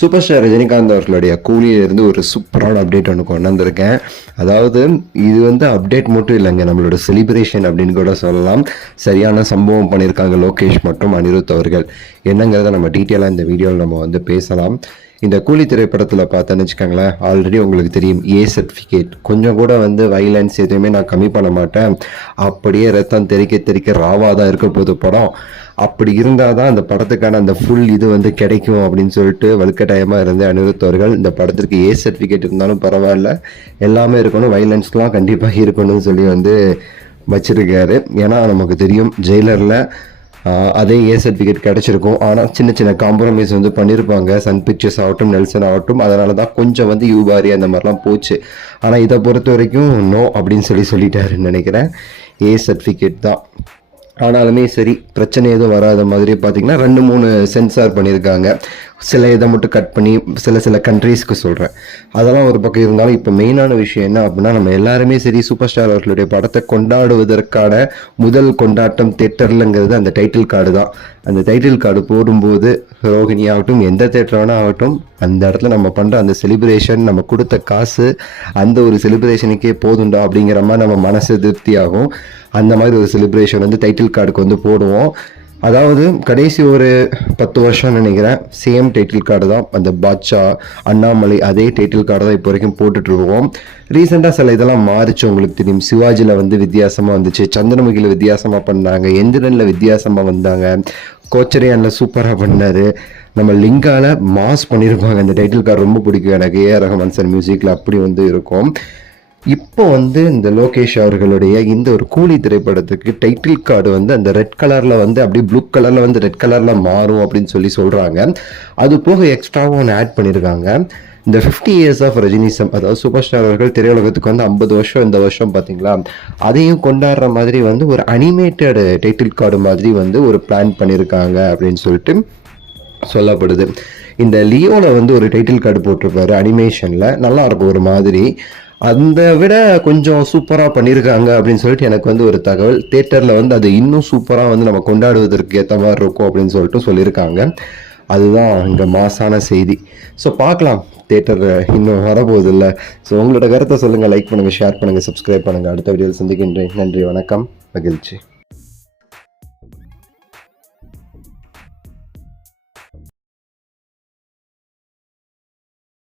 Super star Rajinikanth அவர்களுடைய கூலியிலிருந்து ஒரு சூப்பரான அப்டேட் ஒன்று கொண்டு வந்திருக்கேன். அதாவது இது வந்து அப்டேட் மட்டும் இல்லைங்க, நம்மளோட செலிப்ரேஷன் அப்படின்னு கூட சொல்லலாம். சரியான சம்பவம் பண்ணியிருக்காங்க லோகேஷ் மற்றும் அனிருத் அவர்கள். என்னங்கிறத நம்ம டீட்டெயிலாக இந்த வீடியோவில் நம்ம வந்து பேசலாம். இந்த கூலி திரைப்படத்தில் பார்த்தேன்னு வச்சுக்கோங்களேன், ஆல்ரெடி உங்களுக்கு தெரியும் ஏ சர்டிஃபிகேட். கொஞ்சம் கூட வந்து வைலன்ஸ் எதுவுமே நான் கம்மி பண்ண மாட்டேன், அப்படியே ரத்தம் தெறிக்க தெறிக்க ராவாக தான் இருக்க போது படம். அப்படி இருந்தால் தான் அந்த படத்துக்கான அந்த ஃபுல் இது வந்து கிடைக்கும் அப்படின்னு சொல்லிட்டு வலுக்கட்டாயமாக இருந்து அனிருத் அவர்கள் இந்த படத்திற்கு ஏ சர்டிஃபிகேட் இருந்தாலும் பரவாயில்ல, எல்லாமே இருக்கணும், வைலன்ஸ்லாம் கண்டிப்பாக இருக்கணும்னு சொல்லி வந்து வச்சிருக்காரு. ஏன்னா நமக்கு தெரியும் ஜெயிலரில் அதே ஏ சர்டிஃபிகேட் கிடச்சிருக்கும். ஆனால் சின்ன சின்ன காம்ப்ரமைஸ் வந்து பண்ணியிருப்பாங்க, சன் பிக்சர்ஸ் ஆகட்டும் நெல்சன் ஆகட்டும். அதனால தான் கொஞ்சம் வந்து யூபாரி அந்த மாதிரிலாம் போச்சு. ஆனால் இதை பொறுத்த வரைக்கும் நோ அப்படின்னு சொல்லிட்டாருன்னு நினைக்கிறேன். ஏ சர்டிஃபிகேட் தான். ஆனாலுமே சரி, பிரச்சனை எதுவும் வராத மாதிரி பார்த்தீங்கன்னா 2-3 சென்சார் பண்ணியிருக்காங்க. சில இதை மட்டும் கட் பண்ணி சில கண்ட்ரீஸ்க்கு சொல்கிறேன். அதெல்லாம் ஒரு பக்கம் இருந்தாலும் இப்போ மெயினான விஷயம் என்ன அப்படின்னா, நம்ம எல்லாருமே சரி சூப்பர் ஸ்டார் அவர்களுடைய படத்தை கொண்டாடுவதற்கான முதல் கொண்டாட்டம் தேட்டர்லங்கிறது அந்த டைட்டில் கார்டு தான். அந்த டைட்டில் கார்டு போடும்போது ரோஹிணி ஆகட்டும், எந்த தேட்டர் வேணா ஆகட்டும், அந்த இடத்துல நம்ம பண்ணுற அந்த செலிப்ரேஷன், நம்ம கொடுத்த காசு அந்த ஒரு செலிப்ரேஷனுக்கே போதுண்டா அப்படிங்கிற மாதிரி நம்ம மனசு திருப்தி ஆகும். அந்த மாதிரி ஒரு செலிப்ரேஷன் வந்து டைட்டில் கார்டுக்கு வந்து போடுவோம். அதாவது கடைசி ஒரு 10 வருஷம் நினைக்கிறேன், சேம் டைட்டில் கார்டு தான். அந்த பாட்ஷா, அண்ணாமலை அதே டைட்டில் கார்டு தான் இப்போ வரைக்கும் போட்டுட்ருக்கோம். ரீசெண்டாக சில இதெல்லாம் மாறிச்சு, உங்களுக்கு தெரியும். சிவாஜியில் வந்து வித்தியாசமாக வந்துச்சு, சந்திரமுகியில் வித்தியாசமாக பண்ணாங்க, எந்திரனில் வித்தியாசமாக வந்தாங்க, கோச்சரியானில் சூப்பராக பண்ணார், நம்ம லிங்கால மாஸ் பண்ணியிருப்பாங்க. அந்த டைட்டில் கார்டு ரொம்ப பிடிக்கும் எனக்கு. ஏஆர் ரஹ்மான் சார் மியூசிக்கில் அப்படி வந்து இருக்கும். இப்போ வந்து இந்த லோகேஷ் அவர்களுடைய இந்த ஒரு கூலி திரைப்படத்துக்கு டைட்டில் கார்டு வந்து அந்த ரெட் கலரில் வந்து அப்படியே ப்ளூ கலரில் வந்து ரெட் கலரில் மாறும் அப்படின்னு சொல்கிறாங்க. அது போக எக்ஸ்ட்ராவும் ஒன்று ஆட் பண்ணியிருக்காங்க. இந்த 50 years ஆஃப் ரஜினிசம், அதாவது சூப்பர் ஸ்டார் அவர்கள் திரையுலகத்துக்கு வந்து 50 வருஷம் இந்த வருஷம் பார்த்தீங்களா, அதையும் கொண்டாடுற மாதிரி வந்து ஒரு அனிமேட்டட் டைட்டில் கார்டு மாதிரி வந்து ஒரு பிளான் பண்ணியிருக்காங்க அப்படின்னு சொல்லிட்டு சொல்லப்படுது. இந்த லியோவில் வந்து ஒரு டைட்டில் கார்டு போட்டிருப்பாரு அனிமேஷனில், நல்லாயிருக்கும் ஒரு மாதிரி. அந்த விட கொஞ்சம் சூப்பராக பண்ணியிருக்காங்க அப்படின்னு சொல்லிட்டு எனக்கு வந்து ஒரு தகவல். தேட்டரில் வந்து அது இன்னும் சூப்பராக வந்து நம்ம கொண்டாடுவதற்கு ஏற்ற மாதிரி இருக்கும் அப்படின்னு சொல்லிட்டு சொல்லியிருக்காங்க. அதுதான் இங்கே மாசான செய்தி. ஸோ பார்க்கலாம், தேட்டர் இன்னும் வரப்போகுது இல்லை. ஸோ உங்களோட கருத்தை சொல்லுங்கள், லைக் பண்ணுங்கள், ஷேர் பண்ணுங்கள், சப்ஸ்கிரைப் பண்ணுங்கள். அடுத்த வீடியோவில் சந்திக்கின்றேன். நன்றி, வணக்கம், மகிழ்ச்சி.